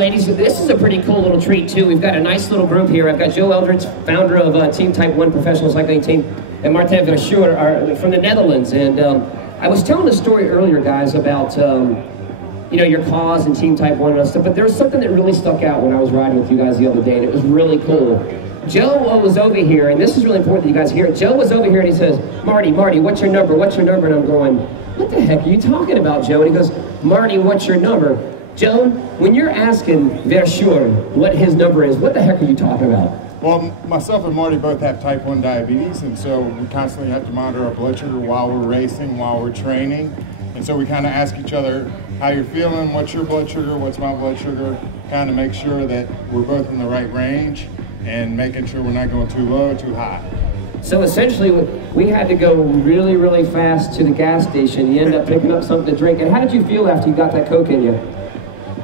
ladies, this is a pretty cool little treat, too. We've got a nice little group here. I've got Joe Eldridge, founder of Team Type 1 Professional Cycling Team, and Martin Verschoor from the Netherlands. And I was telling a story earlier, guys, about you know, your cause and Team Type 1 and stuff, but there was something that really stuck out when I was riding with you guys the other day, and it was really cool. Joe was over here, and this is really important that you guys hear it. Joe was over here, and he says, Marty, what's your number? What's your number? And I'm going, what the heck are you talking about, Joe? And he goes, Marty, what's your number? Joe, when you're asking Verschoor what his number is, what the heck are you talking about? Well, myself and Marty both have type 1 diabetes, and so we constantly have to monitor our blood sugar while we're racing, while we're training. And so we kind of ask each other how you're feeling, what's your blood sugar, what's my blood sugar, kind of make sure that we're both in the right range and making sure we're not going too low, too high. So essentially, we had to go really, really fast to the gas station. You ended up picking up something to drink. And how did you feel after you got that Coke in you?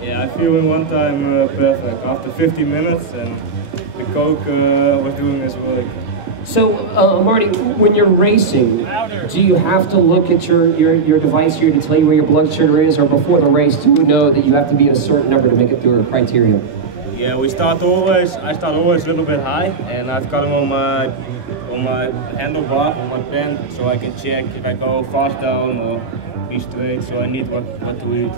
Yeah, I feel in one time perfect. After 50 minutes, and the Coke was doing its work. So, Marty, when you're racing, do you have to look at your device here to tell you where your blood sugar is, or before the race, do you know that you have to be at a certain number to make it through a criteria? Yeah, I start always a little bit high, and I've got them on my handlebar, on my pen, so I can check if I go fast down or be straight, so I need what to eat.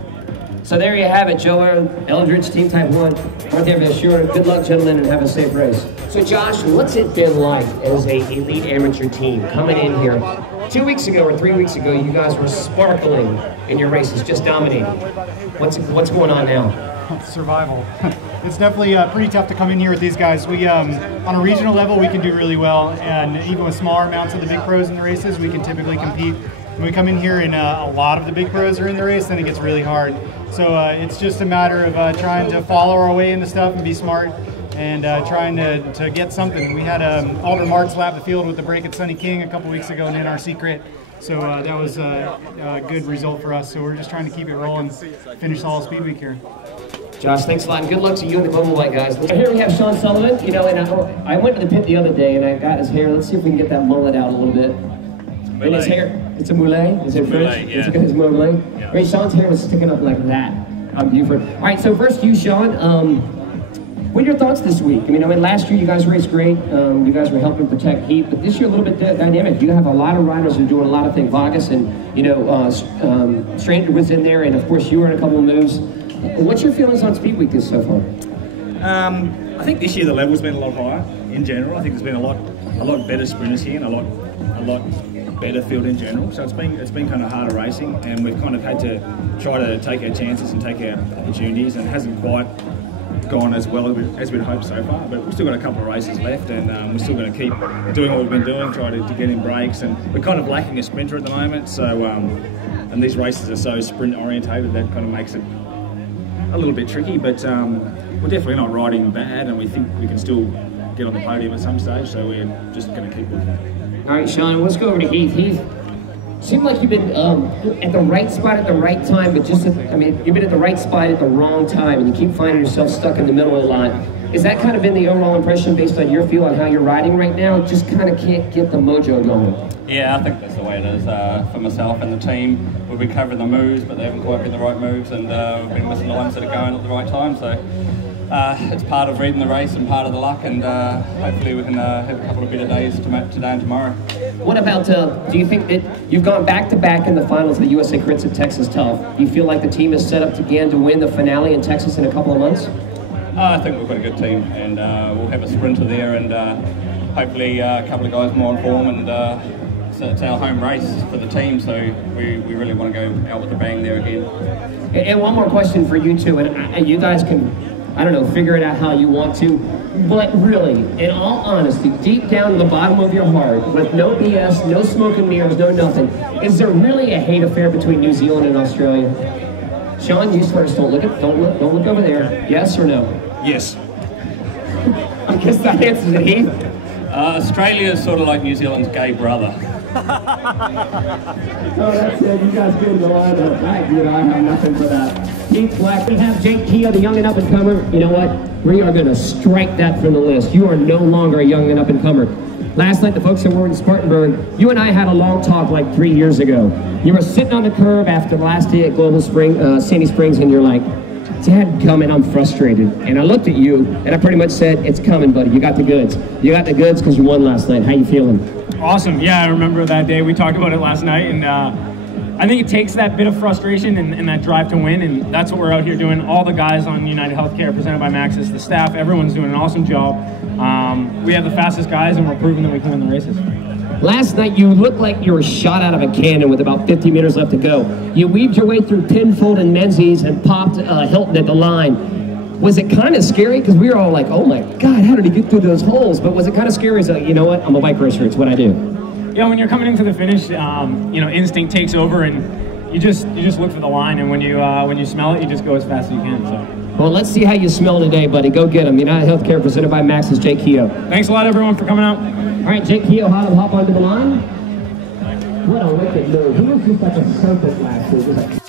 So there you have it, Joe Eldridge, Team Type 1, Martin Verschoor. Good luck, gentlemen, and have a safe race. So Josh, what's it been like as an elite amateur team coming in here? 2 weeks ago or 3 weeks ago, you guys were sparkling in your races, just dominating. What's going on now? Survival. It's definitely pretty tough to come in here with these guys. We, on a regional level, we can do really well, and even with smaller amounts of the big pros in the races, we can typically compete. When we come in here and a lot of the big pros are in the race, then it gets really hard. So it's just a matter of trying to follow our way into stuff and be smart and trying to get something. We had Alder Marks lap the field with the break at Sunny King a couple weeks ago and in our secret. So that was a good result for us. So we're just trying to keep it rolling, finish all speed week here. Josh, thanks a lot, and good luck to you and the Global White guys. Here we have Sean Sullivan. You know, and I went to the pit the other day, and I got his hair. Let's see if we can get that mullet out a little bit. And his hair, it's a moulet, is it French? Yeah. It's moulet. Yeah. Right, Sean's hair was sticking up like that on Buford. All right, so first you, Sean. What are your thoughts this week? I mean, last year you guys raced great. You guys were helping protect heat, but this year a little bit dynamic. You have a lot of riders who are doing a lot of things. Vargas and, you know, Stranger was in there, and of course you were in a couple of moves. What's your feelings on Speed Week so far? I think this year the level's been a lot higher in general. I think there's been a lot better sprinters here and a lot better field in general. So it's been kind of harder racing, and we've kind of had to try to take our chances and take our opportunities, and it hasn't quite gone as well as we'd hoped so far. But we've still got a couple of races left, and we're still going to keep doing what we've been doing, try to get in breaks, and we're kind of lacking a sprinter at the moment. So and these races are so sprint orientated that kind of makes it a little bit tricky, but we're definitely not riding bad, and we think we can still get on the podium at some stage, so we're just going to keep looking at it. All right, Sean, let's go over to Heath. Heath, seemed like you've been at the right spot at the right time, but just, you've been at the right spot at the wrong time, and you keep finding yourself stuck in the middle of the line. Is that kind of been the overall impression based on your feel on how you're riding right now? Just kind of can't get the mojo going. Yeah, I think that's the way it is for myself and the team. We've been covering the moves, but they haven't quite been the right moves, and we've been missing the ones that are going at the right time. So it's part of reading the race and part of the luck, and hopefully we can have a couple of better days today and tomorrow. What about, do you think that you've gone back-to-back in the finals of the USA Crits at Texas Tough? Do you feel like the team is set up again to win the finale in Texas in a couple of months? I think we've got a good team, and we'll have a sprinter there, and hopefully a couple of guys more in form, and so it's our home race for the team, so we really want to go out with a bang there again. And one more question for you two, and you guys can, I don't know, figure it out how you want to, but really, in all honesty, deep down in the bottom of your heart, with no BS, no smoke and mirrors, no nothing, is there really a hate affair between New Zealand and Australia? Sean, you first. Don't look over there. Yes or no? Yes. I guess that answers it, Heath. Australia is sort of like New Zealand's gay brother. Oh, that's it. You guys get in the lineup. I have nothing for that. Heath Black, we have Jake Kia, the young and up-and-comer. You know what? We are going to strike that from the list. You are no longer a young and up-and-comer. Last night, the folks that were in Spartanburg, you and I had a long talk like 3 years ago. You were sitting on the curb after the last day at Global Sandy Springs, and you're like, Dadgummit, I'm frustrated. And I looked at you, and I pretty much said, it's coming, buddy. You got the goods. You got the goods because you won last night. How you feeling? Awesome. Yeah, I remember that day. We talked about it last night, and I think it takes that bit of frustration and that drive to win, and that's what we're out here doing. All the guys on United Healthcare, presented by Maxxis, the staff, everyone's doing an awesome job. We have the fastest guys, and we're proving that we can win the races. Last night, you looked like you were shot out of a cannon with about 50 meters left to go. You weaved your way through Pinfold and Menzies and popped Hilton at the line. Was it kind of scary? Because we were all like, oh my God, how did he get through those holes? But was it kind of scary? It's like, you know what? I'm a bike racer. It's what I do. Yeah, when you're coming into the finish, you know, instinct takes over, and you just look for the line, and when you smell it, you just go as fast as you can. So. Well, let's see how you smell today, buddy. Go get them. United Healthcare, presented by Maxxis, Jake Keogh. Thanks a lot, everyone, for coming out. All right, Jake Keogh, hop onto the line. What a wicked move. He was just like a serpent last week.